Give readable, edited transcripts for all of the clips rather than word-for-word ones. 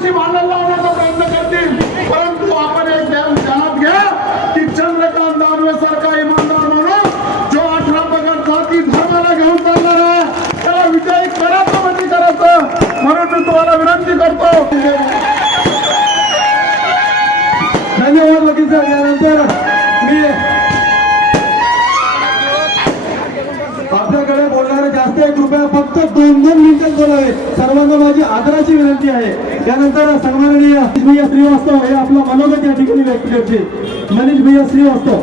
आमच्याशी भांडण लावण्याचा प्रयत्न करतील, परंतु आपण एक ध्यानात घ्या की चंद्रकांत दानवे सारखा इमानदार म्हणून जो 18 पगड जाती धर्माला घेऊन चालणार आहे त्याला विजयी करायचं म्हणजे करायचं. म्हणून मी तुम्हाला विनंती करतो. धन्यवाद वकील साहेब. यानंतर मी आपल्याकडे बोलणारे जास्त एक कृपया फक्त 2-2 मिनिटात बोलावे. सर्वांना माझी आदराची विनंती आहे. त्यानंतर सन्माननीय मनीष भैया श्रीवास्तव हे आपला मनोगत या ठिकाणी व्यक्त करतील. मनीष भैया श्रीवास्तव.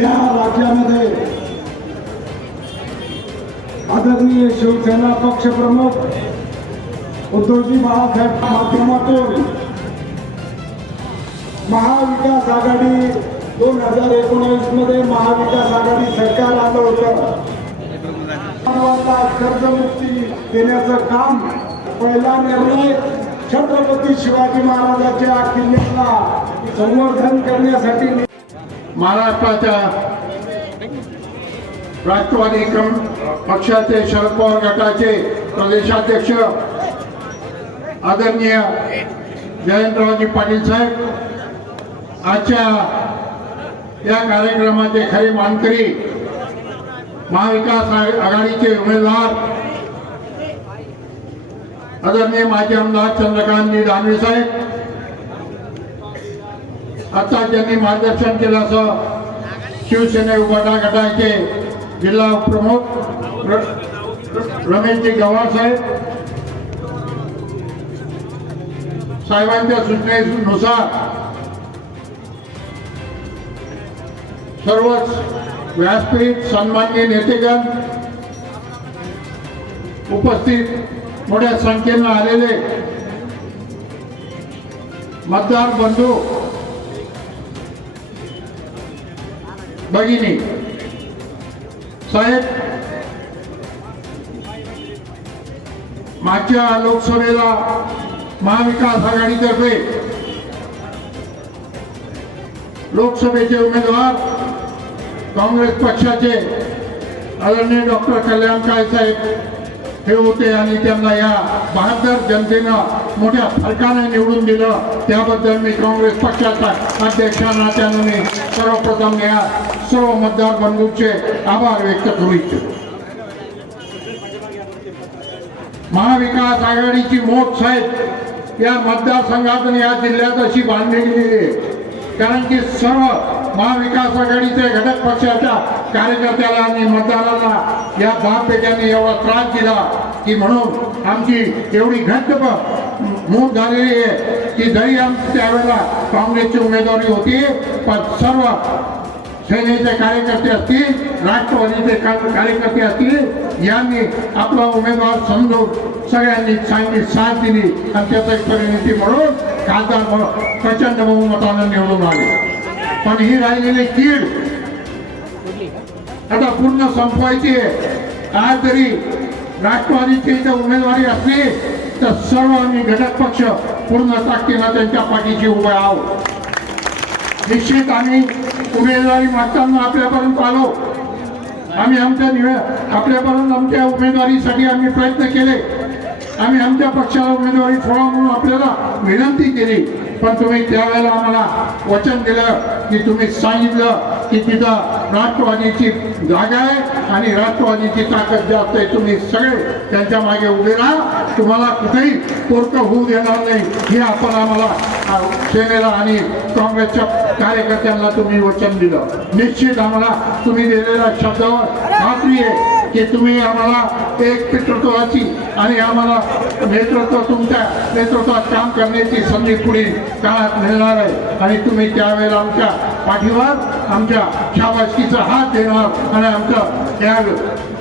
या राज्यामध्ये आदरणीय शिवसेना पक्षप्रमुख उद्धवजी बाळासाहेब माध्यमातून महाविकास आघाडी 2019 मध्ये महाविकास आघाडी सरकार आलं होतं. कर्जमुक्ती देण्याचं काम पहिला निर्णय छत्रपती शिवाजी महाराजांच्या किल्ल्याला संवर्धन करण्यासाठी महाराष्ट्राच्या राष्ट्रवादी पक्षाचे शरद पवार गटाचे प्रदेशाध्यक्ष आदरणीय जयंतरावजी पाटील साहेब आजच्या या कार्यक्रमाचे खरे मानकरी महाविकास आघाडीचे उमेदवार आदरणीय माजी आमदार चंद्रकांतजी दानवे साहेब, आता ज्यांनी मार्गदर्शन केलं असं शिवसेना उभाटा गटाचे जिल्हा प्रमुख रमेशजी गव्हाण साहेबांच्या सूचनेनुसार सर्वच व्यासपीठ सन्माननीय नेतेगण उपस्थित मोठ्या संख्येनं आलेले मतदार बंधू भगिनी साहेब, मागच्या लोकसभेला महाविकास आघाडीतर्फे लोकसभेचे उमेदवार काँग्रेस पक्षाचे आदरणीय डॉक्टर कल्याण काळे साहेब हे होते आणि त्यांना या बहादर जनतेनं मोठ्या फरकाने निवडून दिलं. त्याबद्दल मी काँग्रेस पक्षाचा अध्यक्षांना त्यानं मी सर्वप्रथम या सर्व मतदार बंधूंचे आभार व्यक्त करू इच्छितो. महाविकास आघाडीची मोठ साहेब या मतदारसंघात आणि या जिल्ह्यात अशी बांधली गेलेली आहे, कारण की सर्व महाविकास आघाडीचे घटक पक्षाच्या कार्यकर्त्याला आणि मतदारांना या बापपेट्याने एवढा त्रास दिला की म्हणून आमची एवढी घट्ट मूळ झालेली आहे की जरी त्यावेळेला काँग्रेसची उमेदवारी होती पण सर्व सेनेचे कार्यकर्ते असतील, राष्ट्रवादीचे कार्यकर्ते असतील यांनी आपला उमेदवार समजून सगळ्यांनी चांगली साथ दिली आणि त्याचा एक परिणती म्हणून खासदार प्रचंड बहुमतानं निवडून आले. पण ही राहिलेली कीड आता पूर्ण संपवायची आहे. आज जरी राष्ट्रवादीची इथं उमेदवारी असली तर सर्व आम्ही घटक पक्ष पूर्ण ताकदीनं त्यांच्या पाठीशी उभे आहोत. निश्चित आम्ही उमेदवारी मागताना आपल्यापर्यंत आलो. आम्ही आपल्यापर्यंत आमच्या उमेदवारीसाठी आम्ही प्रयत्न केले. आम्ही आमच्या पक्षाला उमेदवारी सोडा म्हणून आपल्याला विनंती केली, पण तुम्ही त्यावेळेला आम्हाला वचन दिलं की तुम्ही सांगितलं की तिथं राष्ट्रवादीची जागा आहे आणि राष्ट्रवादीची ताकद जास्त आहे, तुम्ही सगळे त्यांच्या मागे उभे राहा, तुम्हाला कुठेही पोरकं होऊ देणार नाही हे आपण आम्हाला सेनेला आणि काँग्रेसच्या कार्यकर्त्यांना तुम्ही वचन दिलं. निश्चित आम्हाला तुम्ही दिलेल्या शब्दावर खात्री आहे की तुम्ही आम्हाला एक नेतृत्वाची आणि आम्हाला तुमच्या नेतृत्वात काम करण्याची संधी पुढील काळात मिळणार आहे आणि तुम्ही त्यावेळेला आमच्या पाठीवर आमच्या शाबासकीचा हात देणार आणि आमच्या या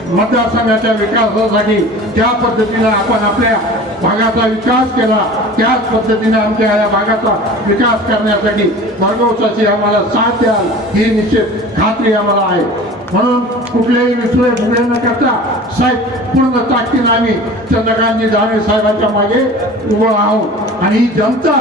मतदारसंघाच्या विकासासाठी ज्या पद्धतीने आपण आपल्या भागाचा विकास केला त्याच पद्धतीने आमच्या या भागाचा विकास करण्यासाठी भरघोसाची आम्हाला साथ द्याल ही निश्चित खात्री आम्हाला आहे. म्हणून कुठलेही विसुळे फुगले न करता साहेब पूर्ण पूर्ण ताकदीने आम्ही चंद्रकांतजी दानवे साहेबांच्या मागे उभं आहोत. आणि ही जनता,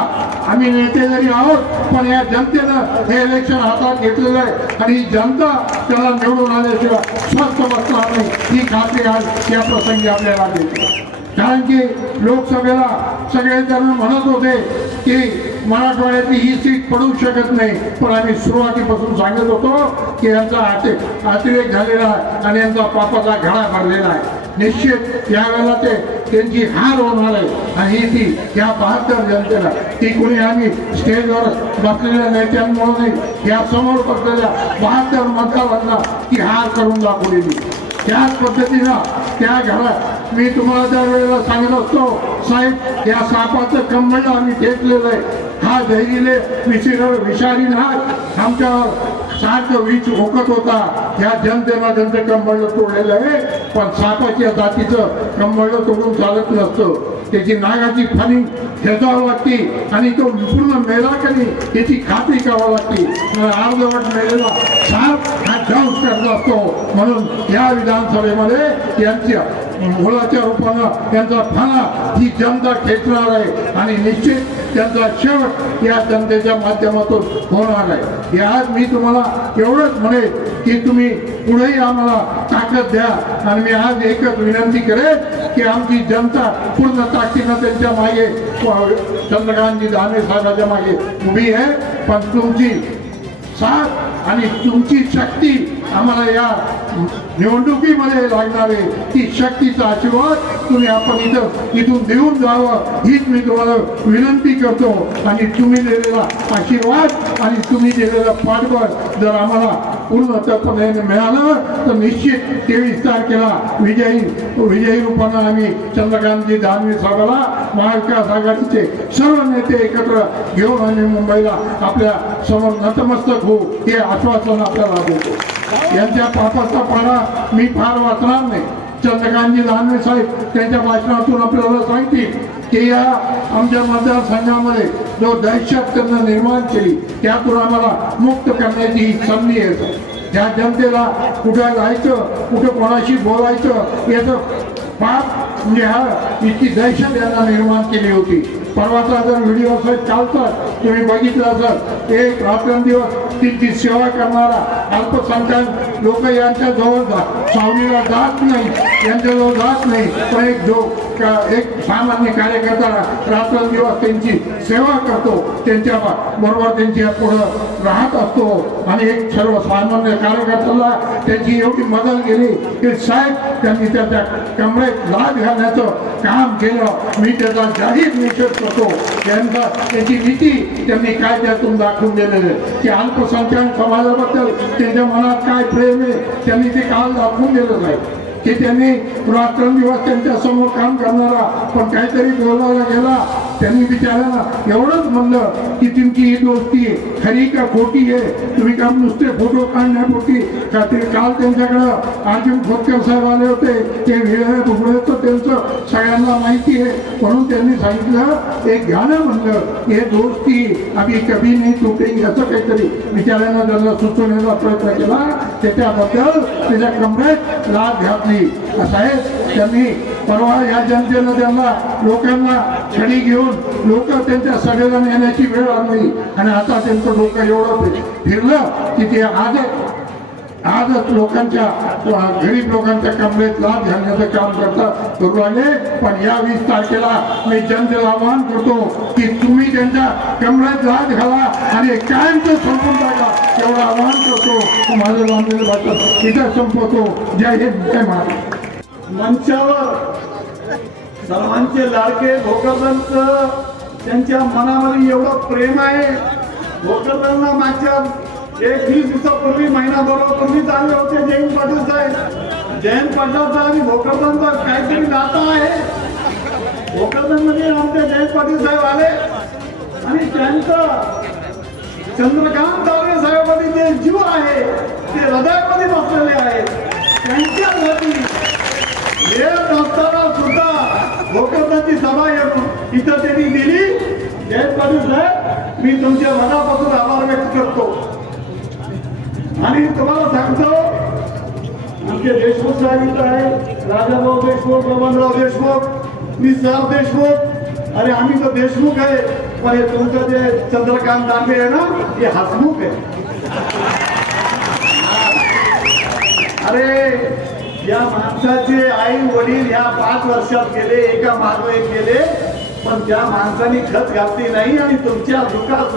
आम्ही नेते जरी आहोत पण या जनतेनं हे इलेक्शन हातात घेतलेलं आहे आणि ही जनता त्याला निवडून आल्याशिवाय स्वस्थ बसणार नाही ही खात्री आज या प्रसंगी आपल्याला देते. कारण की लोकसभेला सगळे जण म्हणत होते की मराठवाड्यातली ही सीट पडू शकत नाही, पण आम्ही सुरुवातीपासून सांगत होतो की यांचा अतिरेक झालेला आहे आणि यांचा पापाचा घडा भरलेला आहे. निश्चित यावेळेला त्यांची हार होणार आहे आणि ती या 72 जनतेला, ती कोणी आम्ही स्टेजवर बसलेल्या नेत्यांमुळे नाही, या समोर बसलेल्या 72 मतदारांना ती हार करून दाखवलेली. त्याच पद्धतीनं त्या घरात मी तुम्हाला त्या वेळेला सांगत असतो, साहेब या सापाचं कंबळ आम्ही घेतलेलं आहे, हा जहिरीले विषारी नाग आमच्यावर सारखं वीज ओकत होता. या जनतेनं त्यांचं कंबळ तोडलेलं आहे, पण सापाच्या जातीचं कंबळ तोडून चालत नसतं. त्याची नागाची फणी खेचावं लागते आणि तो पूर्ण मेला कधी त्याची खात्री करावं लागते. अर्धवट मेलेला साप हा दंश करत असतो. म्हणून या विधानसभेमध्ये यांच्या मुलाच्या रूपानं त्यांचा फणा ही जनता खेचणार आहे आणि निश्चित त्यांचा शेवट या जनतेच्या माध्यमातून होणार आहे. आज मी तुम्हाला एवढंच म्हणेन की तुम्ही पुढेही आम्हाला ताकद द्या आणि मी आज एकच विनंती करेन की आमची जनता पूर्ण ताकदीनं त्यांच्या मागे चंद्रकांतजी दानवे साहेबांच्या मागे उभी आहे. पण तुमची साथ आणि तुमची शक्ती आम्हाला या निवडणुकीमध्ये लागणार आहे. ती शक्तीचा आशीर्वाद तुम्ही आपण इथून देऊन जावं हीच मी तुम्हाला विनंती करतो. आणि तुम्ही दिलेला आशीर्वाद आणि तुम्ही दिलेलं पाठबळ जर आम्हाला पूर्णपणे मिळालं तर निश्चित 23 तारखेला विजयी रूपानं आम्ही चंद्रकांतजी दानवे साहेबाला महाविकास आघाडीचे सर्व नेते एकत्र घेऊन आम्ही मुंबईला आपल्या समोर नतमस्तक होऊ हे आश्वासन आपल्याला देतो. यांच्या पापाचा पाडा मी फार वाचणार नाही. चंद्रकांतजी दानवे साहेब त्यांच्या भाषणातून आपल्याला सांगतील की या आमच्या मतदारसंघामध्ये जो दहशत त्यांना निर्माण केली त्यातून आम्हाला मुक्त करण्याची संधी आहे. त्या जनतेला कुठं जायचं, कुठं कोणाशी बोलायचं याचं पाप म्हणजे हा इतकी दहशत यांना निर्माण केली होती. परवाचा जर व्हिडिओ साहेब चालतात तुम्ही बघितलं असेल, एक रात्रंदिवस ती सेवा करणारा अल्पसंख्याक लोक यांच्या जवळ सावलीला जात नाही, यांच्याजवळ जात नाही, पण एक सामान्य कार्यकर्ता रात्रंदिवस त्यांची सेवा करतो, त्यांच्या बरोबर त्यांच्या पुढं राहत असतो आणि एक सर्वसामान्य कार्यकर्त्याला त्यांची एवढी मदत केली की साहेब त्यांनी त्याच्या कमरेत लाद घालण्याचं काम केलं. मी त्याचा जाहीर निषेध करतो. त्याची नीती त्यांनी कायद्यातून दाखवून दिलेली आहे की अल्पसंख्याक समाजाबद्दल त्यांच्या मनात काय प्रेम आहे त्यांनी ते काल दाखवून दिलं आहे की त्यांनी रात्रंदिवस त्यांच्या समोर काम करणारा पण काहीतरी बोलायला गेला त्यांनी बिचारायला एवढंच म्हणलं की तुमची ही दोस्ती खरी का खोटी आहे, तुम्ही का नुसते फोटो काढण्यापोटी का ते काल त्यांच्याकडं अर्जुन खोतकर साहेब आले होते ते भुगड्याचं त्यांचं सगळ्यांना माहिती आहे म्हणून त्यांनी सांगितलं एक गाणं म्हणलं हे दोस्ती अभी कभी नाही तुटेगी असं काहीतरी बिचाऱ्यांना त्यांना सुचवण्याचा प्रयत्न केला. त्याच्याबद्दल त्याच्या कमरेत लाद घातली. साहेब त्यांनी परवा या जनतेनं त्यांना लोकांना छडी घेऊन लोक त्यांच्या सभेला नेण्याची वेळ आणली आणि आता त्यांचं डोकं एवढं फिरलं की ते आजच लोकांच्या गरीब लोकांच्या कमरेत लाद घालण्याचं काम करू लागले. पण या 20 तारखेला मी जनतेला आवाहन करतो की तुम्ही त्यांच्या कमरेत लाद घाला आणि कायमचं संपून टाका एवढं आवाहन करतो. माझं लांबलेलं भाषण इथं संपवतो. जय हिंद जय महाराष्ट्र. मंचावर सर्वांचे लाडके भोकरदनचं त्यांच्या मनामध्ये एवढं प्रेम आहे. भोकरदनला मागच्या 20 दिवसापूर्वी महिनाभरापूर्वीच आले होते जयंत पाटील साहेब. जयंत पाटलाचा आणि भोकरदनचा काहीतरी नातं आहे. भोकरदनमध्ये आमचे जयंत पाटील साहेब आले आणि त्यांचं चंद्रकांत दानवे साहेबांनी जे जीव आहे ते हृदयामध्ये बसलेले आहे. त्यांच्यासाठी येत असताना सुद्धा भोकरदनची सभा इथं त्यांनी दिली. जयंत पाटील साहेब मी तुमच्या मनापासून आभार व्यक्त करतो आणि तुम्हाला सांगतो तुमचे देशमुख साहेब इथं आहे, राजाभाऊ देशमुख, बबनराव देशमुख, निसार देशमुख. अरे आम्ही तर देशमुख आहे, पण हे तुमचं जे चंद्रकांत दानवे आहे ना, हे हसमुख आहे. अरे या माणसाचे आई वडील ह्या 5 वर्षात गेले, एका मागं एक गेले, पण त्या माणसाने खत घातली नाही आणि तुमच्या सुखात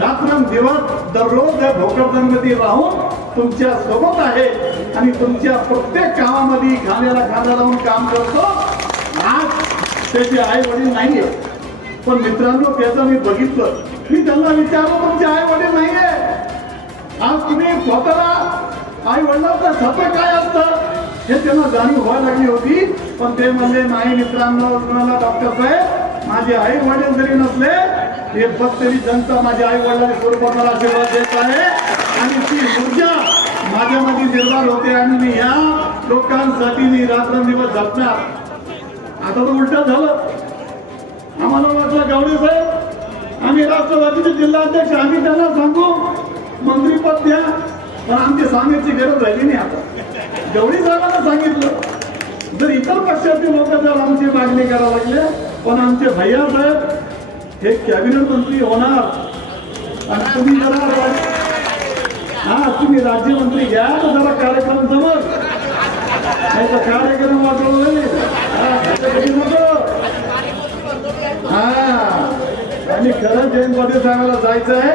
रात्रंदिवस दररोज भोकरदनमध्ये राहून तुमच्या सोबत आहे आणि तुमच्या प्रत्येक कामामध्ये खाण्याला खांदा लावून काम करतो. आज त्याचे आई वडील नाहीये, पण मित्रांनो त्याचं मी बघितलं. मी त्यांना विचारलं तुमचे आई वडील नाहीये, आज तुम्ही स्वतःला आई वडिलांचं सत्य काय असतं हे त्यांना जाणीव व्हायला लागली होती. पण ते म्हणले नाही मित्रांनो, तुम्हाला डॉक्टर साहेब माझे आई वडील जरी नसले हे फक्त तरी जनता माझ्या आई वडिलांनी स्वरूपात मला आशीर्वाद देत आहे आणि ती ऊर्जा माझ्यामध्ये निर्माण होते आणि मी ह्या लोकांसाठी मी रात्रंदिवस झटणार. आता तर उलट झालं. आम्हाला वाटलं गावडे साहेब आम्ही राष्ट्रवादीचे जिल्हाध्यक्ष, आम्ही त्यांना सांगू मंत्रीपद द्या, पण आमची सांगण्याची गरज राहिली नाही. आता जेवढी साहेबांना सांगितलं, जर इतर पक्षातील लोक जर आमची मागणी करायला लागले, पण आमचे भैया साहेब हे कॅबिनेट मंत्री होणार आणि तुम्ही जरा तुम्ही राज्यमंत्री घ्या तर जरा कार्यक्रम जमल, नाही तर कार्यक्रम वाटवले आणि खरं जयंत पाटील साहेबांना जायचं है.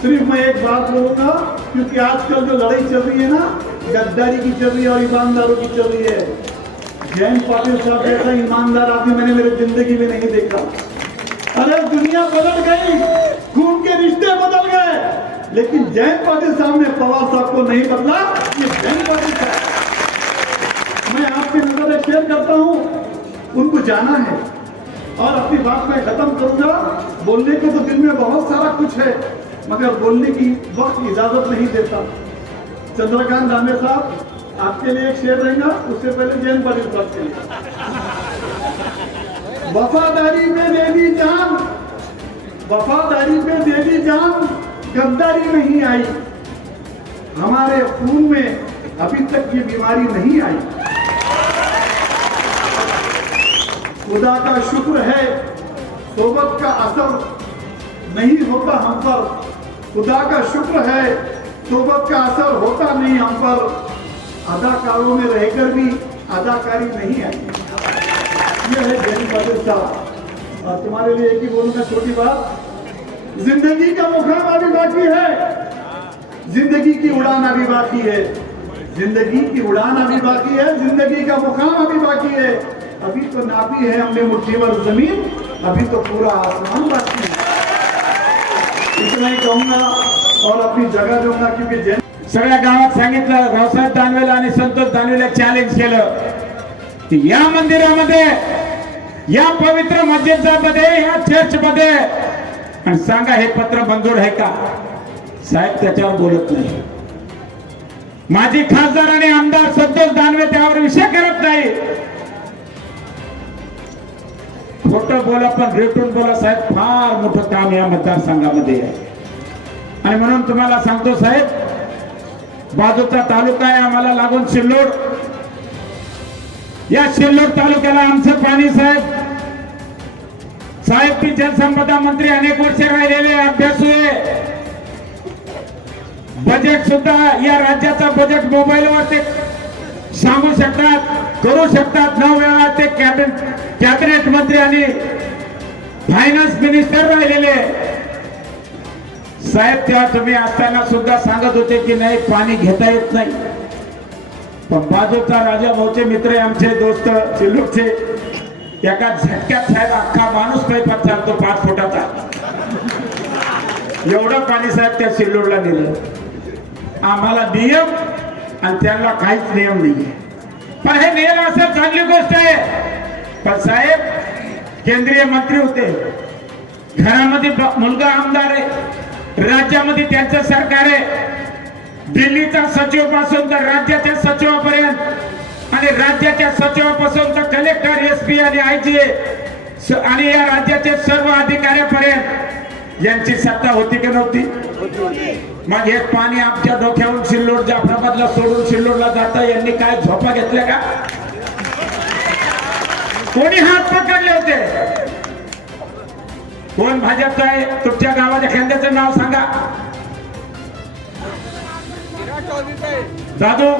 सिर्फ मैं एक बात बोलूंगा, क्योंकि आजकल जो लड़ाई चल रही है ना, गद्दारी की चल रही है और ईमानदारों की चल रही है. जयंत पाटिल साहब जैसा ईमानदार आदमी मैंने मेरी जिंदगी में नहीं देखा. अरे दुनिया बदल गई, खून के रिश्ते बदल गए, लेकिन जयंत पाटिल साहब ने पवार साहब को नहीं बदला. ये जयंत पाटिल साहब, मैं आपकी नजर में शेयर करता हूँ, उनको जाना है और अपनी बात मैं खत्म करूंगा. बोलने को तो दिल में बहुत सारा कुछ है, मगर बोलने की वक्त इजाजत नहीं देता. चंद्रकांत दानवे साहब आपके लिए एक शेर रहेगा, उससे पहले जयंत पाटिल साहब के लिए. वफादारी में दे दी जान, वफादारी में दे दी जान, गद्दारी नहीं आई. हमारे खून में अभी तक ये बीमारी नहीं आई. खुदा का शुक्र है सोबत का असर नहीं होता हम पर. खुदा का शुक्र है सोबत का असर होता नहीं हम पर. अदाकारों में रहकर भी अदाकारी नहीं आई. ये है जयंत पाटिल साहब. और तुम्हारे लिए एक ही बोलूंगा छोटी बात, जिंदगी का मुकाम अभी बाकी है, जिंदगी की उड़ान अभी बाकी है, जिंदगी की उड़ान अभी बाकी है, जिंदगी का मुकाम अभी बाकी है. अभी तो नापी है हमने मुट्ठी भर जमीन, अभी तो पूरा आसमान बाकी है. इतना ही कहूंगा और अपनी जगह दूंगा, क्योंकि सगळ्या गावात सांगितलं, रावसाहेब दानवेला आणि संतोष दानवेला चॅलेंज केलं की या मंदिरामध्ये, या पवित्र मस्जिदमध्ये, या चर्च मध्ये आणि सांगा हे पत्र मंजूर आहे का. साहेब त्याच्यावर बोलत नाही. माजी खासदार आणि आमदार संतोष दानवे त्यावर विषय करत नाही. खोटं बोला पण रेटून बोला. साहेब फार मोठं काम या मतदारसंघामध्ये आहे आणि म्हणून तुम्हाला सांगतो साहेब, बाजूचा तालुका आहे आम्हाला लागून सिल्लोड. या सिल्लोड तालुक्याला आमचं पाणी साहेब, साहेब ती जलसंपदा मंत्री अनेक वर्ष राहिलेले, अभ्यासू आहे. बजेट सुद्धा या राज्याचा बजेट मोबाईलवर ते सांगू शकतात, करू शकतात. 9 वेळा ते कॅबिनेट मंत्री आणि फायनान्स मिनिस्टर राहिलेले साहेब. तेव्हा तुम्ही असताना सुद्धा सांगत होते की नाही पाणी घेता येत नाही. पण बाजूचा राजा भाऊचे मित्र आमचे दोस्त सिल्लोडचे, एका झटक्यात साहेब अख्खा माणूस पैपात चालतो 5 फुटाचा. एवढं पाणी साहेब त्या सिल्लोडला दिलं. आम्हाला नियम आणि त्यांना काहीच नियम नाही. पण हे नियम असं चांगली गोष्ट आहे. पण साहेब केंद्रीय मंत्री होते, घरामध्ये मुलगा आमदार आहे, राज्यामध्ये त्यांचं सरकार आहे. दिल्लीचा सचिव पासून तर राज्याच्या सचिवापर्यंत आणि राज्याच्या सचिवापासून तर कलेक्टर, एसपी आणि आयजी आणि या राज्याचे सर्व अधिकाऱ्यापर्यंत यांची सत्ता होती की नव्हती. मग हे पाणी आमच्या डोक्यावरून सिल्लोड जाफराबादला सोडून सिल्लोडला जाता यांनी काय झोपा घेतल्या का? कोणी हात पकडले होते? कोण भाजपचा आहे? तुमच्या गावाच्या खेंद्याचं नाव सांगा. दादू,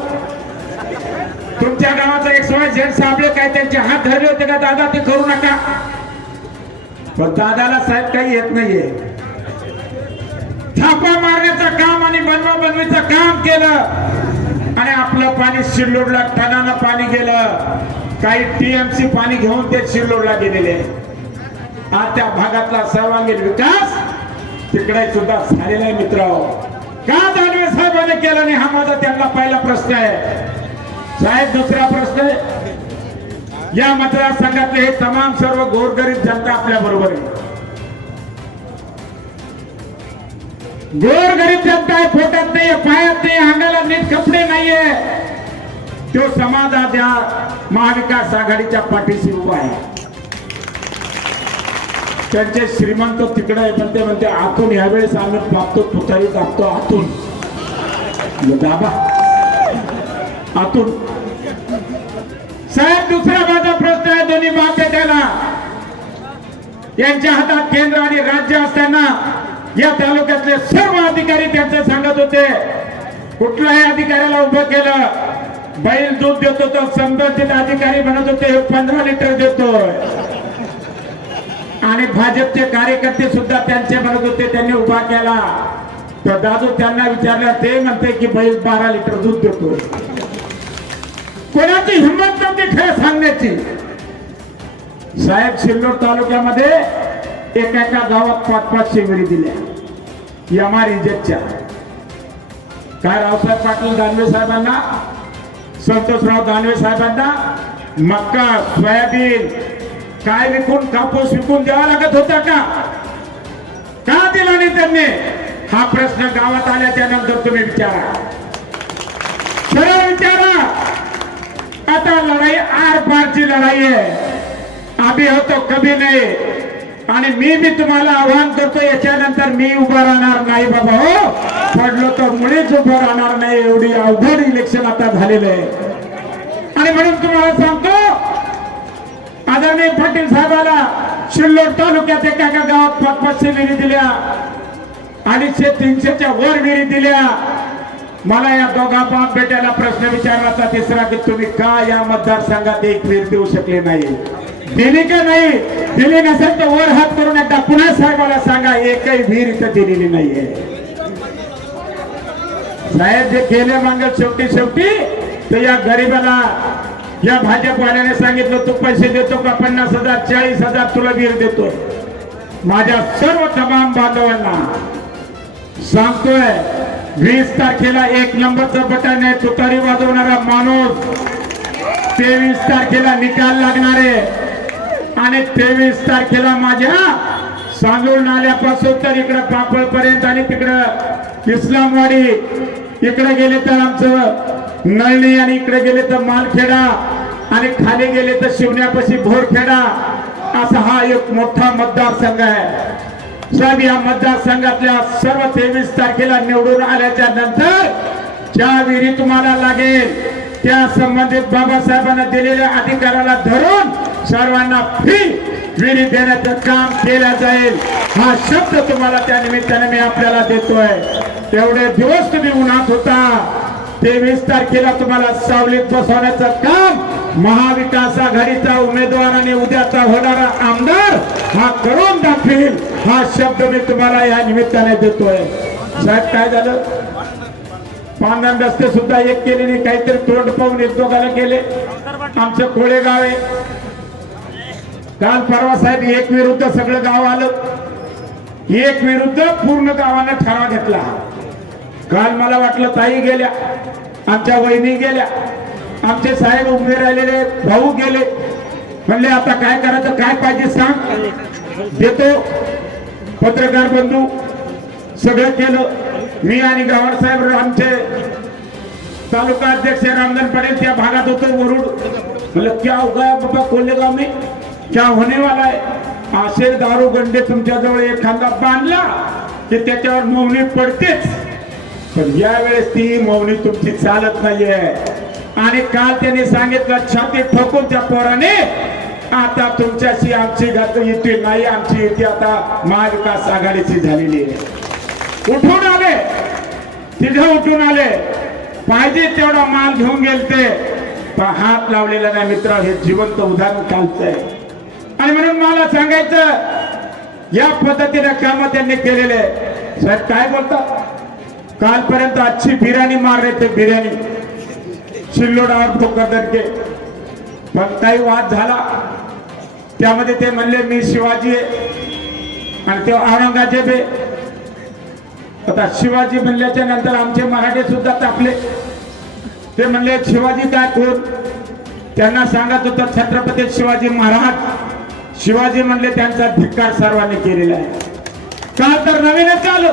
तुमच्या गावाचा XYZ साहेब काय त्यांचे हात धरले होते का? दादा ते करू नका. पण दादाला साहेब काही येत नाहीये. थापा मारण्याचं काम आणि बनवाबनवीचं काम केलं आणि आपलं पाणी सिल्लोडला टनानं पाणी गेलं. काही TMC पाणी घेऊन ते सिल्लोडला गेलेले. आज त्या भागातला सर्वांगीण विकास तिकडे सुद्धा झालेला आहे. मित्रांनो, का दानवे साहेबांनी केलं नाही? हा माझा त्यांना पहिला प्रश्न आहे. साहेब, दुसरा प्रश्न आहे, या मतदारसंघातले हे तमाम सर्व गोरगरीब जनता आपल्या बरोबर आहे. गोरगरीब जनता आहे, पोटात नाही, पायात नाही, अंगाला नीट कपडे नाहीये. तो समाज आज या महाविकास आघाडीच्या पाठीशी उभा आहे. त्यांचे श्रीमंत तिकडे आहे, पण ते म्हणते आतून यावेळेस आम्ही पाहतो तुतारी दाबतो आतून. दाबा आतून. साहेब, दुसरा माझा प्रश्न आहे दोन्ही बाप बेट्याला. यांच्या हातात केंद्र आणि राज्य असताना या तालुक्यातले सर्व अधिकारी त्यांचं सांगत होते, कुठल्याही अधिकाऱ्याला उभं केलं, बैल दूध देतो तर संबंधित अधिकारी म्हणत होते 15 लिटर देतोय. आणि भाजपचे कार्यकर्ते सुद्धा त्यांचे म्हणत होते, त्यांनी उभा केला तर दादू त्यांना विचारलं, ते म्हणते की बैल 12 लिटर दूध देतो. कोणाची हिंमत नव्हती खरं सांगण्याची. साहेब, सिल्लोड तालुक्यामध्ये एका गावात 500 विहिरी दिल्या MREZच्या. काय रावसाहेब पाटील दानवे साहेबांना, संतोषराव दानवे साहेबांना मक्का, सोयाबीन काय विकून, कापूस विकून द्यावा लागत होता का दिला नाही त्यांनी? हा प्रश्न गावात आल्याच्या नंतर तुम्ही विचारा, सरळ विचारा. आता लढाई आर पारची लढाई आहे. आम्ही होतो कभी नाही. आणि मी तुम्हाला आव्हान करतो, याच्यानंतर मी उभा राहणार नाही बाबा. हो, पडलो तर मुळीच उभं राहणार नाही. एवढी अवघड इलेक्शन आता झालेलं आहे. आणि म्हणून तुम्हाला सांगतो, आदरणीय पाटील साहेबाला सिल्लोड तालुक्यात एका गावात 500 विहिरी दिल्या, 250-300च्या वर विहिरी दिल्या. मला या दोघा बाप बेट्याला प्रश्न विचारला तिसरा की तुम्ही का या मतदारसंघात एक विहीर देऊ शकले नाही? दिली का नाही? दिली नसेल तर वर हात करून एकदा पुन्हा साहेबाला सांगा, एकही विहीर इथं दिलेली नाहीये. साहेब, जे केले मागेल शेवटी तर या गरीबाला, या भाजपवाल्याने सांगितलं तू पैसे देतो का? 50,000 40,000 तुला विहीर देतो. माझ्या सर्व तमाम बांधवांना सांगतोय, 20 तारखेला 1 नंबरचं बटन आहे. तुतारी वाजवणारा माणूस 23 तारखेला निकाल लागणार आहे. आणि 23 तारखेला माझ्या सांगूळ नाल्यापासून तर इकडे पापळ पर्यंत आणि तिकडं इस्लामवाडी, इकडे गेले तर आमचं नळणी, आणि इकडे गेले तर मालखेडा, आणि खाली गेले तर शिवण्यापाशी भोरखेडा, असा हा एक मोठा मतदारसंघ आहे. साहेब, या मतदारसंघातल्या सर्व 23 तारखेला निवडून आल्याच्या नंतर ज्या विहिरी तुम्हाला लागेल त्या संबंधित बाबासाहेबांना दिलेल्या अधिकाराला धरून सर्वांना फ्री विहिरी देण्याचं काम केलं जाईल. हा शब्द तुम्हाला त्या निमित्ताने मी आपल्याला देतोय. एवढे दिवस तुम्ही उन्हात होता, 23 तारखेला तुम्हाला सावलीत बसवण्याचं काम महाविकास आघाडीचा उमेदवार आणि उद्याचा होणारा आमदार हा करून दाखवेल. हा शब्द मी तुम्हाला या निमित्ताने देतोय. साहेब, काय झालं? पांढरण रस्ते सुद्धा एक केले नाही, काहीतरी तोंड पाहून एक दोघाला केले. आमचं कोळेगाव आहे, काल परवा साहेब एक विरुद्ध सगळं गाव आलं, एक विरुद्ध पूर्ण गावानं ठराव घेतला. काल मला वाटलं ताई गेल्या, आमच्या वहिनी गेल्या, आमचे साहेब उभे राहिलेले भाऊ गेले. म्हणले आता काय करायचं, काय पाहिजे सांग, देतो. पत्रकार बंधू सगळं केलं. मी आणि गव्हाण साहेब, आमचे तालुका अध्यक्ष रामधन पटेल त्या भागात होतो वरुड. म्हणलं क्या होगा बाबा कोल्हेगाव में, क्या होने वाला है? असे दारू गंडे तुमच्या जवळ एखादा बांधला की त्याच्यावर मोहनी पडतेच. पण यावेळेस ती मौनी तुमची चालत नाहीये. आणि काल त्यांनी सांगितलं छाती ठोकून त्या पोराने, आता तुमच्याशी आमची गत युती नाही, आमची युती आता महाविकास आघाडीची झालेली आहे. उठून आले, तिघं उठून आले, पाहिजे तेवढा माल घेऊन गेलते, पण हात लावलेला नाही. मित्र, हे जिवंत उदाहरण कालचंय. आणि म्हणून मला सांगायचं, या पद्धतीने काम त्यांनी केलेले. साहेब काय बोलतात, कालपर्यंत अच्छी बिर्याणी मार रहे थे, बिर्याणी शिल्लोडावर ठोकर के, पण काही वाद झाला. त्यामध्ये ते म्हणले मी शिवाजी आहे आणि ते औरंगजेब आहे. आता शिवाजी म्हणल्याच्या नंतर आमचे मराठे सुद्धा टाकले. ते म्हणले शिवाजी काय कोण, त्यांना सांगत होतं छत्रपती शिवाजी महाराज. शिवाजी म्हणले त्यांचा धिक्कार सर्वांनी केलेला आहे. काल तर नवीनच आलं,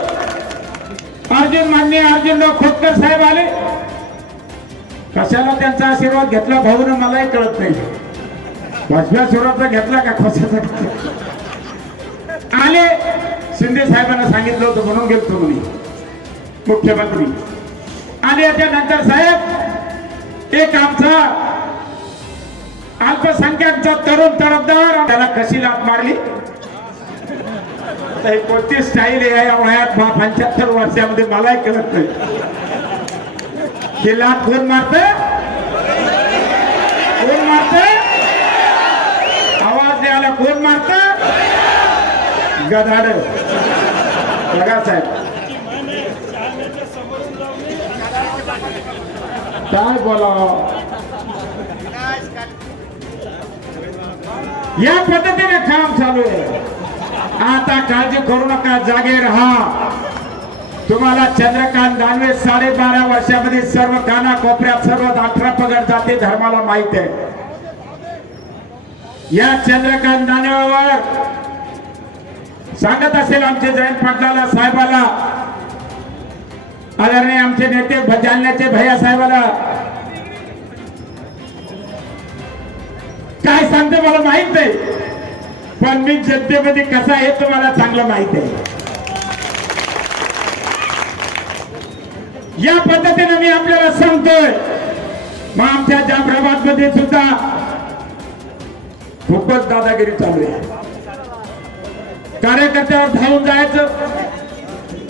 अर्जुन मान्य अर्जुनराव खोतकर साहेब आले. कशाला त्यांचा आशीर्वाद घेतला भाऊन मलाही कळत नाही. वाजव्या स्वराचा घेतला का कशाचा आले. शिंदे साहेबांना सांगितलं होतं म्हणून गेलो मी मुख्यमंत्री. आणि याच्यानंतर साहेब एक आमचा अल्पसंख्याकचा तरुण तरफदार, त्याला कशी लात मारली, कोणती स्टाईल आहे या वयात 75 वर्षामध्ये मलाही कळत नाही. ही लात कोण मारत, कोण मारत, आवाज नाही आला, कोण मारत, गधाड बघा साहेब. काय बोला, या पद्धतीने काम चालू आहे. आता काळजी करू नका, जागे राहा. तुम्हाला चंद्रकांत दानवे 12.5 वर्षामध्ये सर्व काना कोपऱ्यात सर्व 18 पगड जाती धर्माला माहित आहे. या चंद्रकांत दानवेवर सांगत असेल आमचे जयंत पाटलाला साहेबाला, आदरणीय आमचे नेते जालन्याचे भैया साहेबाला, काय सांगते मला माहित नाही, पण मी जनतेमध्ये कसा आहे तुम्हाला चांगलं माहित आहे. या पद्धतीने मी आपल्याला सांगतोय. मग आमच्या जाफराबाद मध्ये सुद्धा खूपच दादागिरी चालू आहे. कार्यकर्त्यावर धावून जायचं.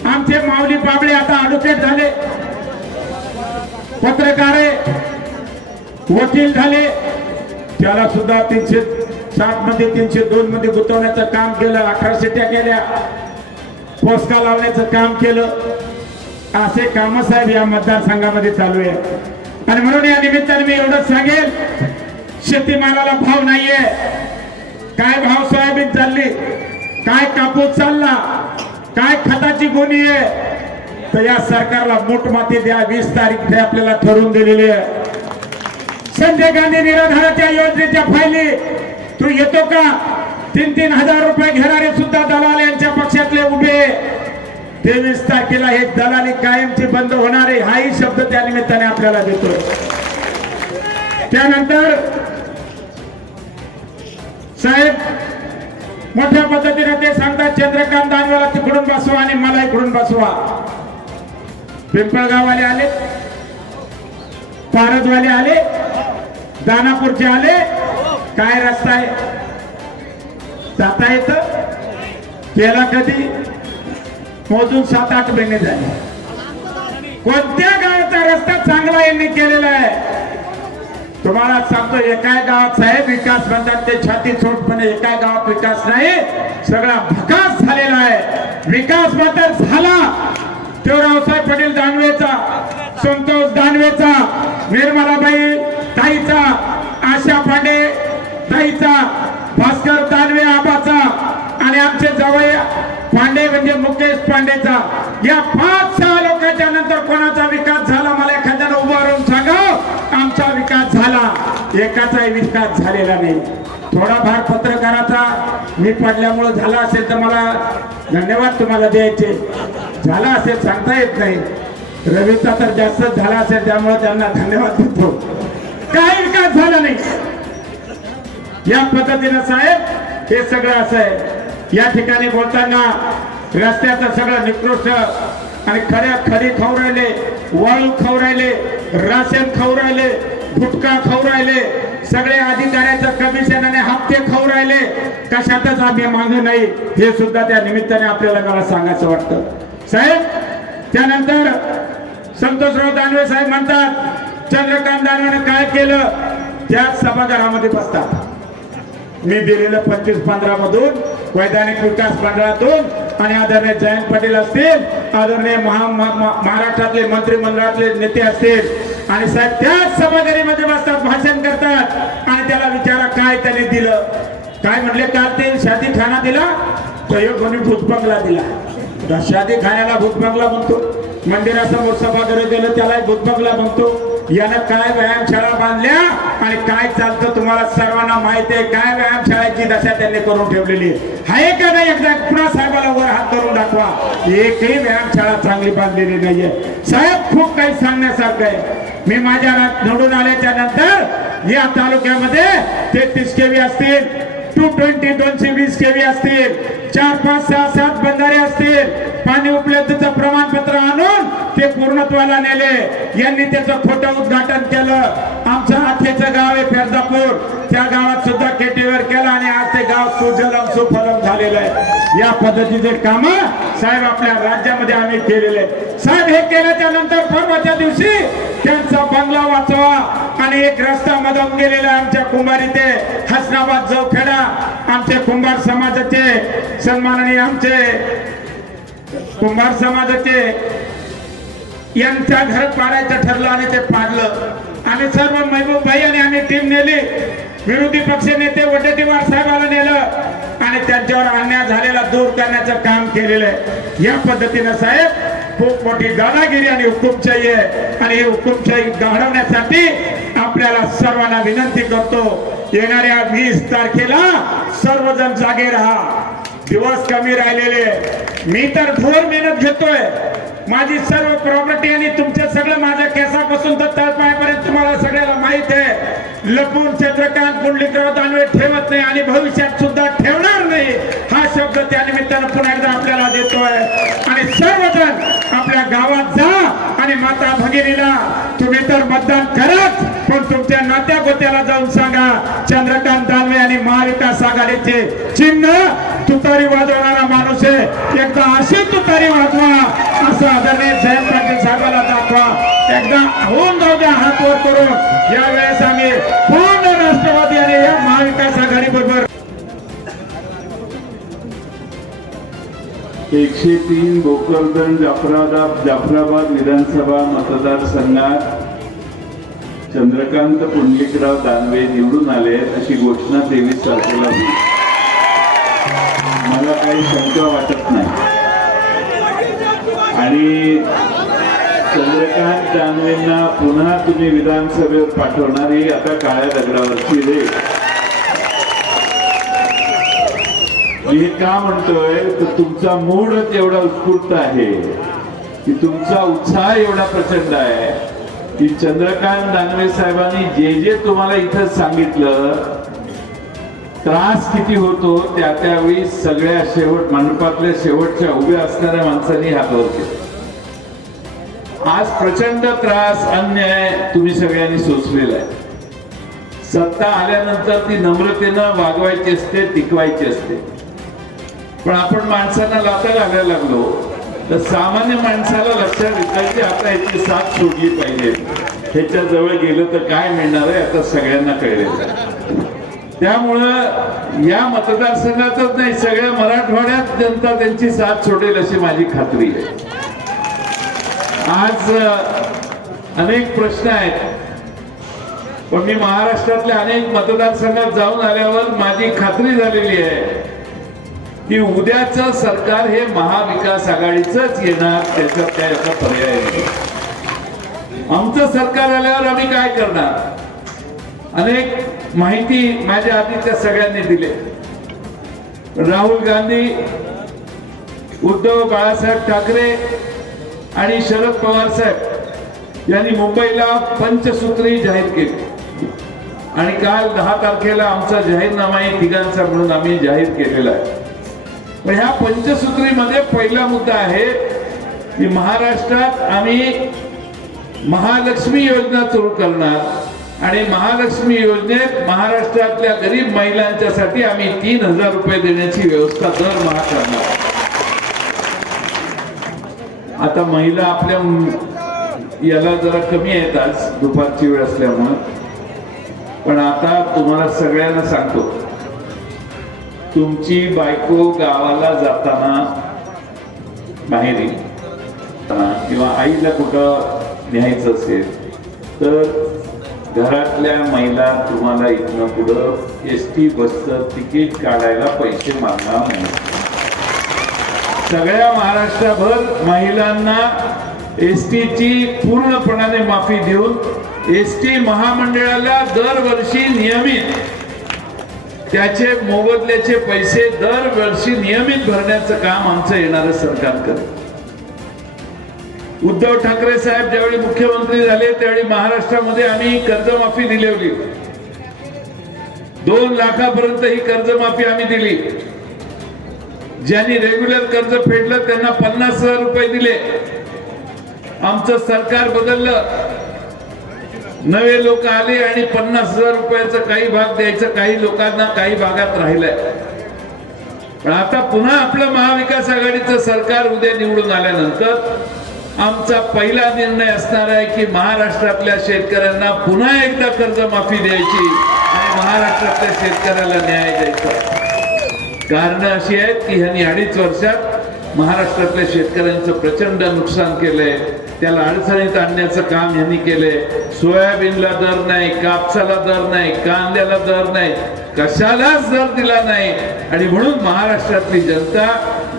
आमचे माऊली पाबळे आता ऍडव्होकेट झाले, पत्रकार आहे, वकील झाले. त्याला सुद्धा 360 मध्ये 302 मध्ये गुंतवण्याचं काम केलं, 18 शिट्ट्या केल्या, पोस्का लावण्याचं काम केलं. असे काम साहेब या मतदारसंघामध्ये चालू आहे. आणि म्हणून या निमित्ताने मी एवढंच सांगेल, शेतीमालाला भाव नाहीये. काय भाव सोयाबीन चालली, काय कापूस चालला, काय खताची गोणी आहे, तर या सरकारला मूठ माती द्या. 20 तारीख आपल्याला ठरवून दिलेली आहे. संजय गांधी निराधाराच्या योजनेच्या फायली तू येतो का? 3-3 हजार रुपये घेणारे सुद्धा दलाल यांच्या पक्षातले उभे. 23 तारखेला हे दलाली कायमची बंद होणार आहे, हाही शब्द त्या निमित्ताने आपल्याला देतो. त्यानंतर साहेब मोठ्या पद्धतीने ते सांगतात चंद्रकांत दानवेला तिकडून बसवा आणि मला इकडून बसवा. पिंपळगाववाले आले, पारदवाले आले, दानापूरचे आले. काय रस्ता आहे, जाता येत, केला कधी, मोजून 7-8 महिने झाले. कोणत्या गावाचा रस्ता चांगला यांनी केलेला आहे तुम्हाला सांगतो. एका गावात साहेब विकास म्हणतात ते छाती सोडपणे, एका गावात विकास नाही, सगळा भकास झालेला आहे. विकास मात्र झाला तो रावसाहेब पाटील दानवेचा, संतोष दानवेचा, निर्मलाबाई ताईचा, आशा पांडे ताईचा, भास्कर दानवे आबाचा आणि आमचे जावई पांडे म्हणजे मुकेश पांडेचा. या 5-6 लोकांच्या नंतर कोणाचा विकास झाला मला एखाद्यानं उभा राहून सांगा. आमचा विकास झाला, एकाचाही विकास झालेला नाही. थोडाफार पत्रकाराचा मी पडल्यामुळे झाला असेल तर मला धन्यवाद तुम्हाला द्यायचे. झाला असेल सांगता येत नाही. रवीचा तर जास्त झाला असेल त्यामुळे त्यांना धन्यवाद देतो. काही विकास झाला नाही. या पद्धतीनं साहेब हे सगळं असं आहे. या ठिकाणी बोलताना रस्त्याचं सगळं निकृष्ट आणि खरी खाऊ राहिले, वाळू खाऊ राहिले, राशन खाऊ राहिले, गुटखा खाऊ राहिले, सगळे अधिकाऱ्याचं कमिशन आणि हप्ते खाऊ राहिले. कशातच आम्ही मागे नाही हे सुद्धा त्या निमित्ताने आपल्याला मला सांगायचं वाटतं. साहेब, त्यानंतर संतोषराव दानवे साहेब म्हणतात चंद्रकांत दानवेने काय केलं. त्या सभागृहामध्ये बसतात. मी दिलेलं 25-15 मधून वैधानिक विकास मंडळातून आणि आदरणीय जयंत पाटील असतील, आदरणीय महाराष्ट्रातले मंत्रिमंडळातले नेते असतील आणि साहेब त्याच सभागृहामध्ये बसतात, भाषण करतात आणि त्याला विचारा काय त्याने दिलं. काय म्हणले, काल ते शादी खाना दिला तर एक कोणी भूतबंगला दिला. शादी खाण्याला भूतबंगला म्हणतो, मंदिरासमोर सभागृह गेलं त्याला भूतबंगला म्हणतो. यानं काय व्यायामशाळा बांधल्या आणि काय चालतं तुम्हाला सर्वांना माहिती आहे. काय व्यायामशाळेची दशा त्यांनी करून ठेवलेली आहे का नाही. एकदा पुन्हा साहेबाला वर हात करून दाखवा. एकही व्यायामशाळा चांगली बांधलेली नाहीये. साहेब, खूप काही सांगण्यासारखं आहे. मी माझ्या निवडून आल्याच्या नंतर या तालुक्यामध्ये 33 केवी असतील, 220 220 केवी असतील, 4 5 6 7 बंधारे असतील, पाणी उपलब्धतेचं प्रमाणपत्र आणून ते पूर्णत्वाला नेले. यांनी त्याचं खोटं उद्घाटन केलं. आमचं आखेचं गाव आहे फेरदापूर, त्या गावात सुद्धा केटीवर केलं आणि आज ते गाव सुजलम सुफलम झालेलं आहे. या पद्धतीचे काम साहेब आपल्या राज्यामध्ये आम्ही केलेले. साहेब, हे केल्याच्या नंतर परवाच्या दिवशी त्यांचा बंगला वाचवा आणि एक रस्ता मधून गेलेला आमच्या कुंभारी ते हसनाबाद जवखेडा आमचे कुंभार समाजाचे सन्माननीय आमचे कुंभार समाजाचे यांच्या घर पाडायचं ठरलं आणि ते पाडलं. आम्ही सर्व महबूब भाई आणि आम्ही टीम नेली. विरोधी पक्ष नेते वडेट्टीवार साहेबाला नेलं आणि त्यांच्यावर अन्याय झालेला दूर करण्याचं काम केलेलं आहे. या पद्धतीनं साहेब खूप मोठी दादागिरी आणि हुकुमशाही आहे आणि ही हुकुमशाही गाढवण्यासाठी आपल्याला सर्वांना विनंती करतो, येणाऱ्या 20 तारखेला सर्वजण जागे राहा. दिवस कमी राहिलेले. मी तर घोर मेहनत घेतोय. माझी सर्व प्रॉपर्टी आणि तुमचे सगळं माझ्या केसापासून तर तळपायापर्यंत तुम्हाला सगळ्याला माहित आहे. लपून चंद्रकांत पुंडलिकराव दानवे ठेवत नाही आणि भविष्यात सुद्धा ठेवणार नाही हा शब्द त्या निमित्तानं पुन्हा एकदा आपल्याला देतोय. आणि सर्वजण आपल्या गावात जा आणि माता भगिनीला तुम्ही तर मतदान करत, पण तुमच्या नात्या गोत्याला जाऊन सांगा चंद्रकांत दानवे आणि महाविकास आघाडीचे चिन्ह तुतारी वाजवणारा माणूस आहे. एकदा अशी तुतारी वाजवा असं आदरणीय जयंत पाटील साहेबांना दाखवा. एकदा होऊन जाऊ द्या हात वर करून. यावेळेस आम्ही पूर्ण राष्ट्रवादी आणि या महाविकास आघाडी बरोबर 103 भोकरदन जाफराबाद विधानसभा मतदारसंघात चंद्रकांत पुंडलिकराव दानवे निवडून आले अशी घोषणा 23 तारखेला होईल. मला काही शंका वाटत नाही. आणि चंद्रकांत दानवेंना पुन्हा तुम्ही विधानसभेवर पाठवणारी आता काळ्या दगडावरची रेष. मी हे का म्हणतोय तर तुमचा मूडच एवढा उत्स्फूर्त आहे की तुमचा उत्साह एवढा प्रचंड आहे की चंद्रकांत दानवे साहेबांनी जे जे तुम्हाला इथं सांगितलं, त्रास किती होतो त्यावेळी सगळ्या शेवट मंडपातल्या शेवटच्या उभ्या असणाऱ्या माणसांनी हातावर केलं. आज प्रचंड त्रास अन्याय तुम्ही सगळ्यांनी सोसलेला आहे. सत्ता आल्यानंतर ती नम्रतेनं वागवायची असते, टिकवायची असते. पण आपण माणसांना लाथा घालायला लागलो तर सामान्य माणसाला लक्षात येतं की आता याची साथ सोडली पाहिजे. ह्याच्या जवळ गेलं तर काय मिळणार आहे आता सगळ्यांना कळलेलं. त्यामुळं या मतदारसंघातच नाही सगळ्या मराठवाड्यात जनता त्यांची साथ सोडेल अशी माझी खात्री आहे. आज अनेक प्रश्न आहेत, पण मी महाराष्ट्रातल्या अनेक मतदारसंघात जाऊन आल्यावर माझी खात्री झालेली आहे की उद्याचं सरकार हे महाविकास आघाडीचंच येणार, त्याच्यात काय याचा पर्याय नाही. आमचं सरकार आल्यावर आम्ही काय करणार, अनेक माहिती माझ्या आधी त्या सगळ्यांनी दिली. राहुल गांधी, उद्धव बाळासाहेब ठाकरे आणि शरद पवार साहेब यांनी मुंबईला पंचसूत्री जाहीर केली आणि काल 10 तारखेला आमचा जाहीरनामाही तिघांचा म्हणून आम्ही जाहीर केलेला आहे. ह्या पंचसूत्रीमध्ये पहिला मुद्दा आहे की महाराष्ट्रात आम्ही महालक्ष्मी योजना सुरू करणार आणि महालक्ष्मी योजनेत महाराष्ट्रातल्या गरीब महिलांच्यासाठी आम्ही 3,000 रुपये देण्याची व्यवस्था दरमहा करणार. आता महिला आपल्या याला जरा कमी आहेत आज दुपारची वेळ असल्यामुळं, पण आता तुम्हाला सगळ्यांना सांगतो, तुमची बायको गावाला जाताना बाहेर किंवा आईला कुठं न्यायचं असेल तर घरातल्या महिला तुम्हाला इथनं पुढं एसटी बसचं तिकीट काढायला पैसे मागणार नाही. सगळ्या महाराष्ट्रभर महिलांना एसटीची पूर्णपणाने माफी देऊन एसटी महामंडळाला दरवर्षी नियमित त्याचे मोबदल्याचे पैसे दरवर्षी नियमित भरण्याचं काम आमचं येणारं सरकार करेल. उद्धव ठाकरे साहेब ज्यावेळी मुख्यमंत्री झाले त्यावेळी महाराष्ट्रामध्ये आम्ही कर्जमाफी दिली होती. 2 लाखापर्यंत ही कर्जमाफी आम्ही दिली. ज्यांनी रेग्युलर कर्ज फेडलं त्यांना 50,000 रुपये दिले. आमचं सरकार बदललं, नवे लोक आले आणि 50,000 रुपयाचं काही भाग द्यायचं काही लोकांना काही भागात राहिलंय. पण आता पुन्हा आपलं महाविकास आघाडीचं सरकार उद्या निवडून आल्यानंतर आमचा पहिला निर्णय असणार आहे की महाराष्ट्रातल्या शेतकऱ्यांना पुन्हा एकदा कर्जमाफी द्यायची आणि महाराष्ट्रातल्या शेतकऱ्याला न्याय द्यायचा. कारण अशी आहेत की ह्यांनी 2.5 वर्षात महाराष्ट्रातल्या शेतकऱ्यांचं प्रचंड नुकसान केलंय. त्याला अडचणीत आणण्याचं काम यांनी केलंय. सोयाबीनला दर नाही, कापसाला दर नाही, कांद्याला दर नाही, कशालाच दर दिला नाही. आणि म्हणून महाराष्ट्रातली जनता,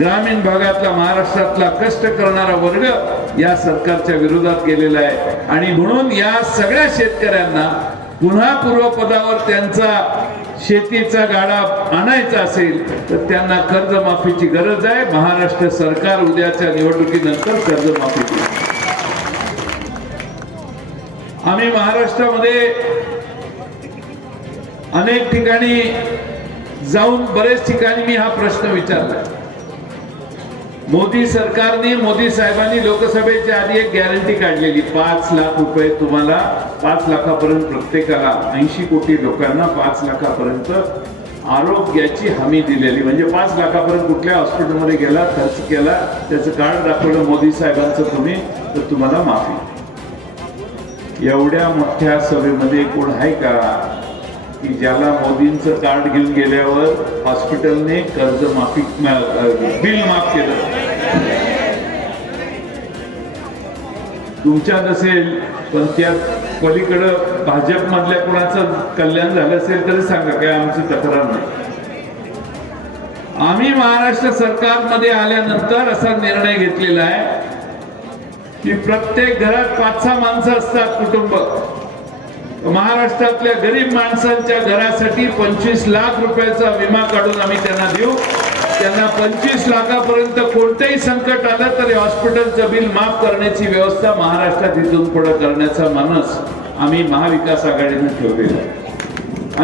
ग्रामीण भागातला महाराष्ट्रातला कष्ट करणारा वर्ग या सरकारच्या विरोधात गेलेला आहे. आणि म्हणून या सगळ्या शेतकऱ्यांना पुन्हा पूर्वपदावर त्यांचा शेतीचा गाडा आणायचा असेल तर त्यांना कर्जमाफीची गरज आहे. महाराष्ट्र सरकार उद्याच्या निवडणुकीनंतर कर्जमाफी देईल. आम्ही महाराष्ट्रामध्ये अनेक ठिकाणी जाऊन बरेच ठिकाणी मी हा प्रश्न विचारला. मोदी सरकारने, मोदी साहेबांनी लोकसभेच्या आधी एक गॅरंटी काढलेली, 5 लाख रुपये तुम्हाला, 5 लाखापर्यंत प्रत्येकाला, 80 कोटी लोकांना 5 लाखापर्यंत आरोग्याची हमी दिलेली. म्हणजे 5 लाखापर्यंत कुठल्या हॉस्पिटलमध्ये गेला, खर्च केला, त्याचं कार्ड दाखवलं मोदी साहेबांचं तुम्ही, तर तुम्हाला माफी. एवढ्या मोठ्या सभेमध्ये कोण आहे का की ज्याला मोदींचं कार्ड घेऊन गेल्यावर हॉस्पिटलने कर्ज माफी बिल माफ केलं? तुमच्यात असेल, पण त्या पलीकडं भाजप मधल्या कोणाचं कल्याण झालं असेल तरी सांगा, काय आमची तक्रार नाही. आम्ही महाराष्ट्र सरकारमध्ये आल्यानंतर असा निर्णय घेतलेला आहे की प्रत्येक घरात 5-6 माणसं असतात कुटुंब. महाराष्ट्रातल्या गरीब माणसांच्या घरासाठी 25 लाख रुपयाचा विमा काढून आम्ही त्यांना देऊ. त्यांना 25 लाखापर्यंत कोणतेही संकट आलं तरी हॉस्पिटलचं बिल माफ करण्याची व्यवस्था महाराष्ट्रात इथून पुढे करण्याचा मानस आम्ही महाविकास आघाडीने ठेवलेला आहे.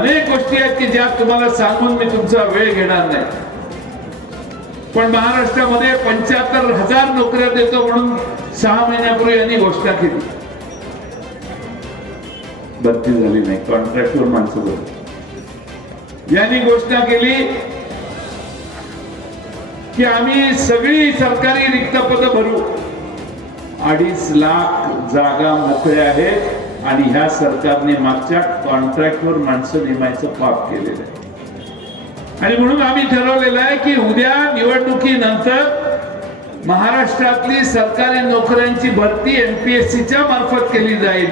अनेक गोष्टी आहेत की ज्या तुम्हाला सांगून मी तुमचा वेळ घेणार नाही. पण महाराष्ट्रामध्ये 75,000 नोकऱ्या देतो म्हणून 6 महिन्यापूर्वी यांनी घोषणा केली. भरती झाली नाही, कॉन्ट्रॅक्टवर माणसं भरली. यांनी घोषणा केली की आम्ही सगळी सरकारी रिक्त पद भरू. 2.5 लाख जागा मोकळ्या आहेत आणि ह्या सरकारने मागच्या कॉन्ट्रॅक्टवर माणसं नेमायचं पाप केलेलं आहे. आणि म्हणून आम्ही ठरवलेलं आहे की उद्या निवडणुकीनंतर महाराष्ट्रातली सरकारी नोकऱ्यांची भरती एमपीएससीच्या मार्फत केली जाईल.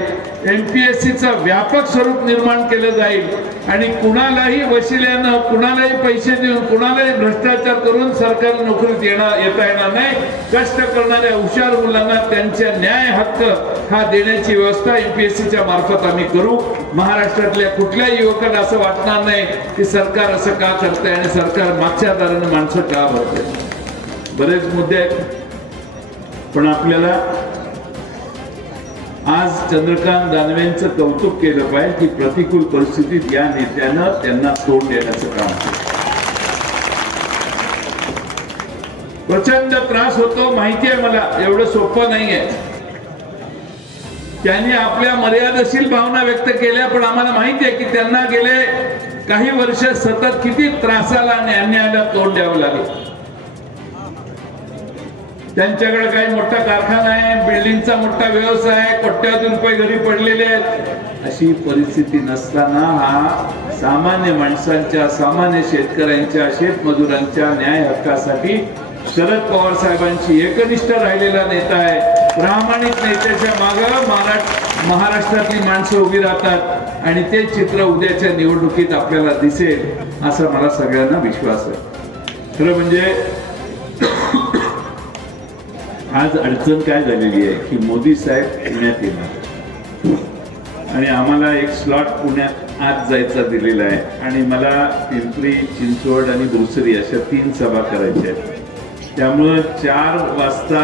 एमपीएससीचं व्यापक स्वरूप निर्माण केलं जाईल आणि कुणालाही वशिल्यानं, कुणालाही पैसे देऊन, कुणालाही भ्रष्टाचार करून सरकारी नोकरीत येता येणार नाही. कष्ट करणाऱ्या हुशार मुलांना त्यांच्या न्याय हक्क हा देण्याची व्यवस्था एमपीएससीच्या मार्फत आम्ही करू. महाराष्ट्रातल्या कुठल्या युवकांना असं वाटणार नाही की सरकार असं का करतंय आणि सरकार मागच्या दारानं माणसं का भरतंय. बरेच मुद्दे आहेत, पण आपल्याला आज चंद्रकांत दानवेंचं कौतुक केलं पाहिजे की प्रतिकूल परिस्थितीत या नेत्यानं त्यांना तोंड देण्याचं काम केलं. प्रचंड त्रास होतो माहिती आहे मला, एवढं सोपं नाहीये. त्यांनी आपल्या मर्यादशील भावना व्यक्त केल्या, पण आम्हाला माहिती आहे की त्यांना गेले काही वर्ष सतत किती त्रासाला आणि अन्यायाला तोंड द्यावं लागेल. त्यांच्याकडे काही मोठा कारखाना आहे, बिल्डिंगचा मोठा व्यवसाय आहे, कोट्यावधी रुपये घरी पडलेले आहेत. अशी परिस्थिती नसताना हा सामान्य माणसांच्या, सामान्य शेतकऱ्यांच्या, शेतमजुरांच्या न्याय हक्कासाठी शरद पवार साहेबांची एकनिष्ठ राहिलेला नेता आहे. प्रामाणिक नेत्याच्या मागे महाराष्ट्रातली माणसं उभी राहतात आणि ते चित्र उद्याच्या निवडणुकीत आपल्याला दिसेल असा मला सगळ्यांना विश्वास आहे. खरं म्हणजे आज अडचण काय झालेली आहे की मोदी साहेब पुण्यात येणार आणि आम्हाला एक स्लॉट पुण्यात आज जायचा दिलेला आहे आणि मला पिंपरी चिंचवड आणि भोसरी अशा 3 सभा करायच्या आहेत. त्यामुळं 4 वाजता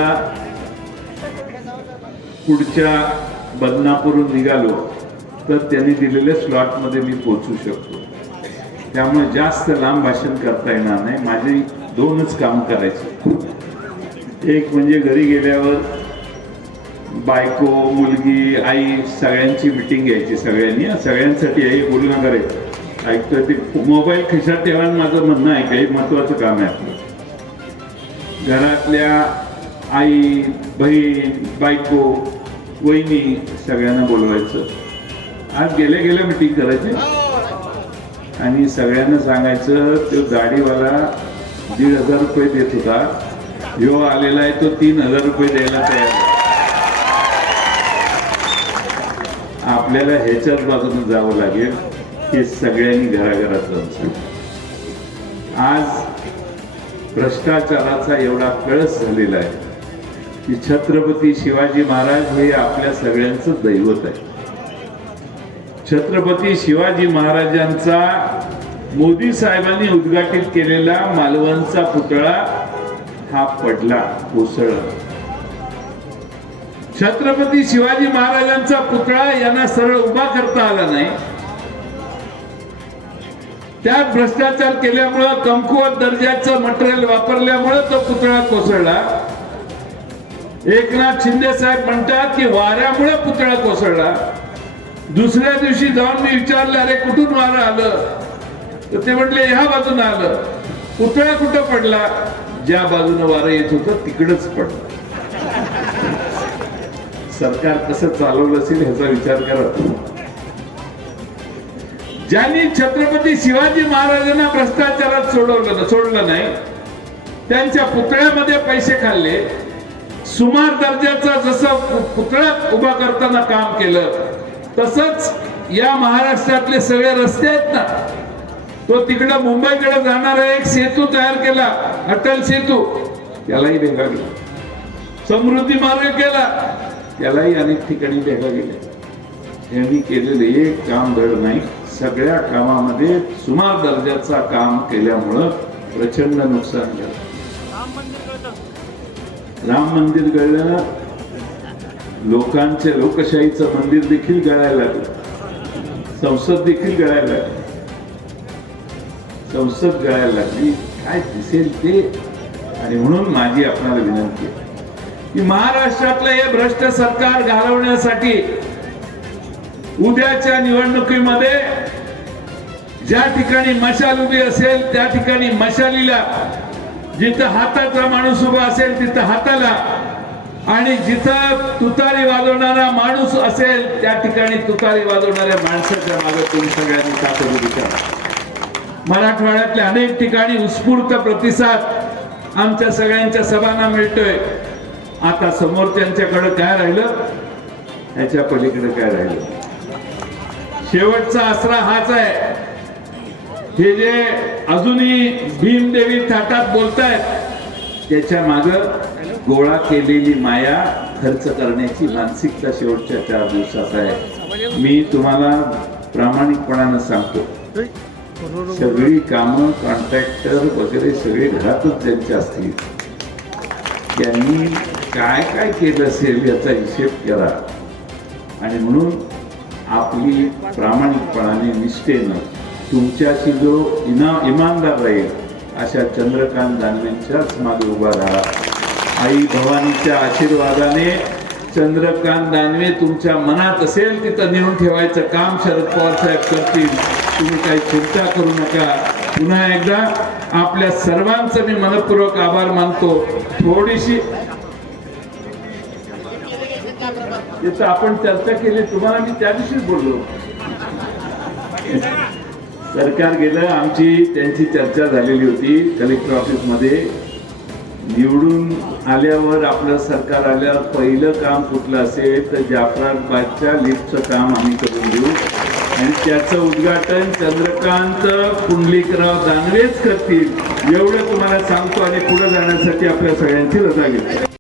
पुढच्या बदनापूरून निघालो तर त्यांनी दिलेल्या स्लॉटमध्ये मी पोहोचू शकतो. त्यामुळे जास्त लांब भाषण करता येणार नाही. माझी 2च काम करायची. एक म्हणजे घरी गेल्यावर बायको, मुलगी, आई सगळ्यांची मिटिंग घ्यायची. सगळ्यांसाठी आई बोलू नका रे, ऐकतोय ते मोबाईल खिशात ठेवा, माझं म्हणणं आहे काही महत्वाचं काम आहे आपलं. घरातल्या आई, बहीण, बायको, वहिनी सगळ्यांना बोलवायचं. आज गेल्या गेल्या मिटिंग करायची आणि सगळ्यांना सांगायचं तो गाडीवाला 1,500 रुपये देत होता, ह्यो आलेला आहे तो 3,000 रुपये द्यायला तयार आहे. आपल्याला ह्याच्याच बाजूने जावं लागेल. हे सगळ्यांनी घराघरात जाऊन सांग. आज भ्रष्टाचाराचा एवढा कळस झालेला आहे की छत्रपती शिवाजी महाराज हे आपल्या सगळ्यांचं दैवत आहे. छत्रपती शिवाजी महाराजांचा मोदी साहेबांनी उद्घाटित केलेला मालवणचा पुतळा हा पडला, कोसळला. छत्रपती शिवाजी महाराजांचा पुतळा यांना सरळ उभा करता आला नाही. त्यात भ्रष्टाचार केल्यामुळं, कमकुवत दर्जाचं मटेरियल वापरल्यामुळे तो पुतळा कोसळला. एकनाथ शिंदे साहेब म्हणतात की वाऱ्यामुळे पुतळा कोसळला. दुसऱ्या दिवशी जाऊन मी विचारलं, अरे कुठून वारं आलं? तर ते म्हटले ह्या बाजून आलं. पुतळा कुठं पडला? ज्या बाजूने वारं येत होतं तिकडच पडलं. सरकार कसं चालवलं असेल ह्याचा विचार करा. ज्यांनी छत्रपती शिवाजी महाराजांना भ्रष्टाचारात सोडलं नाही, त्यांच्या पुतळ्यामध्ये पैसे खाल्ले, सुमार दर्जाचा जसं पुतळा उभा करताना काम केलं, तसंच या महाराष्ट्रातले सगळे रस्ते आहेत ना, तो तिकडं मुंबईकडे जाणारा एक सेतू तयार केला, अटल सेतू, त्यालाही भेगा गेला. समृद्धी मार्ग केला, त्यालाही अनेक ठिकाणी भेगा गेल्या. यांनी केलेले एक काम धड नाही. सगळ्या कामामध्ये सुमार दर्जाचा काम केल्यामुळं प्रचंड नुकसान झालं. राम मंदिर गळलं, लोकांच्या लोकशाहीचं मंदिर देखील गळायला लागलं, संसद देखील गळायला लागली. संसद गळायला लागली, काय दिसेल ते. आणि म्हणून माझी आपल्याला विनंती आहे की महाराष्ट्रातलं हे भ्रष्ट सरकार घालवण्यासाठी उद्याच्या निवडणुकीमध्ये ज्या ठिकाणी मशाल उभी असेल त्या ठिकाणी मशालीला, जिथं हाताचा माणूस उभा असेल तिथं हाताला, आणि जिथं तुतारी वाजवणारा माणूस असेल त्या ठिकाणी तुतारी वाजवणाऱ्या माणसाच्या मागे तुम्ही सगळ्यांनी ताकद करा. मराठवाड्यातल्या अनेक ठिकाणी उत्स्फूर्त प्रतिसाद आमच्या सगळ्यांच्या सभांना मिळतोय. आता समोरच्यांच्याकडे काय राहिलं, ह्याच्या पलीकडे काय राहिलं? शेवटचा आसरा हाच आहे. हे जे अजूनही भीमदेवी थाटात बोलतायत त्याच्या माग गोळा केलेली माया खर्च करण्याची मानसिकता शेवटच्या 4 दिवसात आहे. मी तुम्हाला प्रामाणिकपणानं सांगतो, सगळी कामं कॉन्ट्रॅक्टर वगैरे सगळे घरातच ज्यांचे असतील त्यांनी काय काय केलं असेल याचा हिशेब करा. आणि म्हणून आपली प्रामाणिकपणाने, निष्ठेनं तुमच्याशी जो इमानदार राहील अशा चंद्रकांत दानवेंच्याच मागे उभा राहा. आई भवानीच्या आशीर्वादाने चंद्रकांत दानवे तुमच्या मनात असेल तिथं नेऊन ठेवायचं काम शरद पवार साहेब करतील. तुम्ही काही चिंता करू नका. पुन्हा एकदा आपल्या सर्वांचं मी मनपूर्वक आभार मानतो. थोडीशी याचं आपण चर्चा केली, तुम्हाला मी त्या दिवशीच बोललो. सरकार गेलं, आमची त्यांची चर्चा झालेली होती कलेक्टर ऑफिस मध्ये. निवडून आल्यावर आपलं सरकार आल्यावर पहिलं काम कुठलं असेल तर जाफराबादच्या लिफ्टचं काम आम्ही करून देऊ आणि त्याचं उद्घाटन चंद्रकांत पुंडलिकराव दानवेच करतील एवढं तुम्हाला सांगतो आणि पुढे जाण्यासाठी आपल्या सगळ्यांची रजा घेतो.